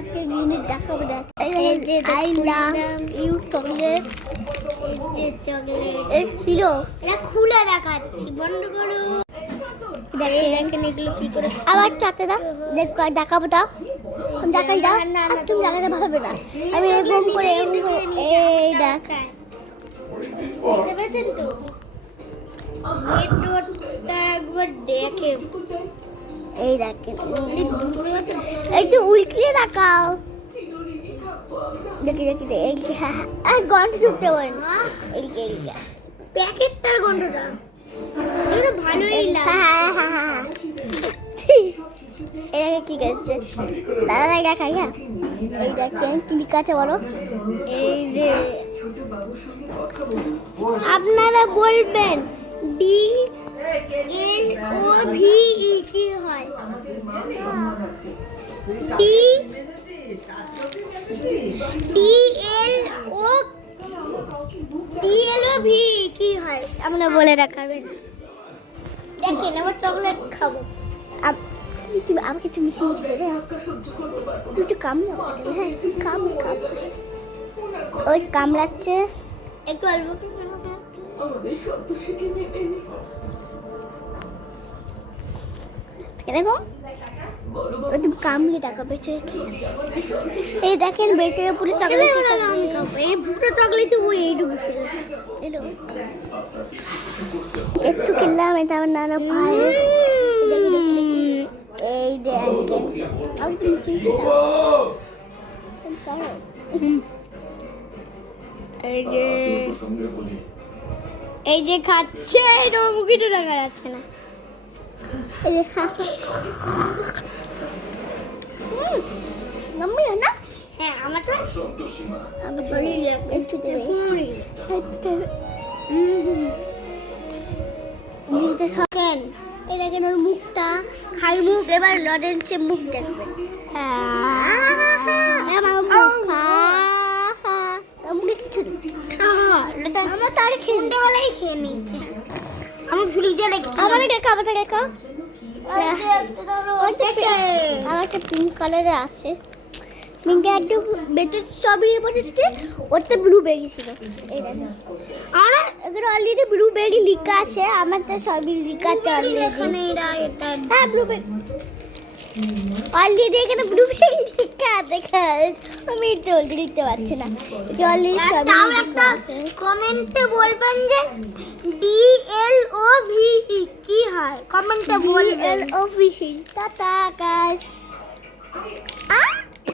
একটা জিনিস দেখাবো না। এই যে আই লাভ ইউ চকলেট, এই যে চকলেট এই ছিল, এটা খুলে দেখাচ্ছি, বন্ধ করো। দেখেন এগুলো কি করে। আবার চাতে দাও, দেখাবো দাও, দেখাই দাও। তুমি দেখাতে পারবে না, আমি এরকম করে এই দেখ, দেখেছেন তো মেট্রোটা একবার দেখে, এই দেখেন একটু উল্টিয়ে দেখাও। দেখি দেখি দেখি, হ্যাঁ গন্ধ ঢুকতে পারেন, এইদিকে এইদিকে প্যাকেটটার গন্ধটা এটা ভালোই লাগে। হ্যাঁ হ্যাঁ হ্যাঁ এটা ঠিক আছে দাদা, দেখাই। হ্যাঁ এই দেখেন ক্লিক আছে বলো, এই যে আপনারা বলবেন ডি এল ও ভি ই কি হয়, ডি এল ও ভি কি হয় আপনারা বলে রাখাবেন। দেখেন আমার চকলেট খাবো, তুমি আমাকে একটু মিশিয়ে মিশিয়ে দেবে, তুই একটু কামড়া। হ্যাঁ ওই কামড়াচ্ছে একটু অল্প এরকম, তুমি কামড়িয়ে টাকা বেঁচে। এই দেখেন বেঁচে পুরো চকলেট, এই ভুটো চকলেট ওই এইটুকু ছিল, এলো একটু কিনলাম। এটা আমার নানা ভাই, এই দেখেন আমি তুমি চিনছি না, এই যে খাচ্ছে, তোমার মুখে তো দেখা যাচ্ছে না, এই যে না। হ্যাঁ আমার তো একটু দেবে, এই দেখেন ওর মুখটা খাই মুখ, এবার লরেন্সে মুখ দেখবে। মুখে কিছু আমার তার খেয়ে খেয়ে নিচ্ছে, আমি ফ্রিজে রেখে আমার রেখা আমার একটা পিঙ্ক কালারে আসে, পিঙ্কে একটু বেটের সবই বসেছে, ওতে ব্লুবেরি ছিল। এই দেখেন আর এখানে অলরেডি ব্লুবেরি লেখা আছে, আমার তো সবই লেখা আছে অলরেডি। হ্যাঁ ব্লুবেরি অলরেডি এখানে ব্লুবেরি লেখা দেখা, আমি জলদি লিখতে পারছি না। কমেন্টে বলবেন যে ডি এল ও ভি ই কি হয়, কমেন্টে বলবেন। এল ও ভি ই। Tata guys.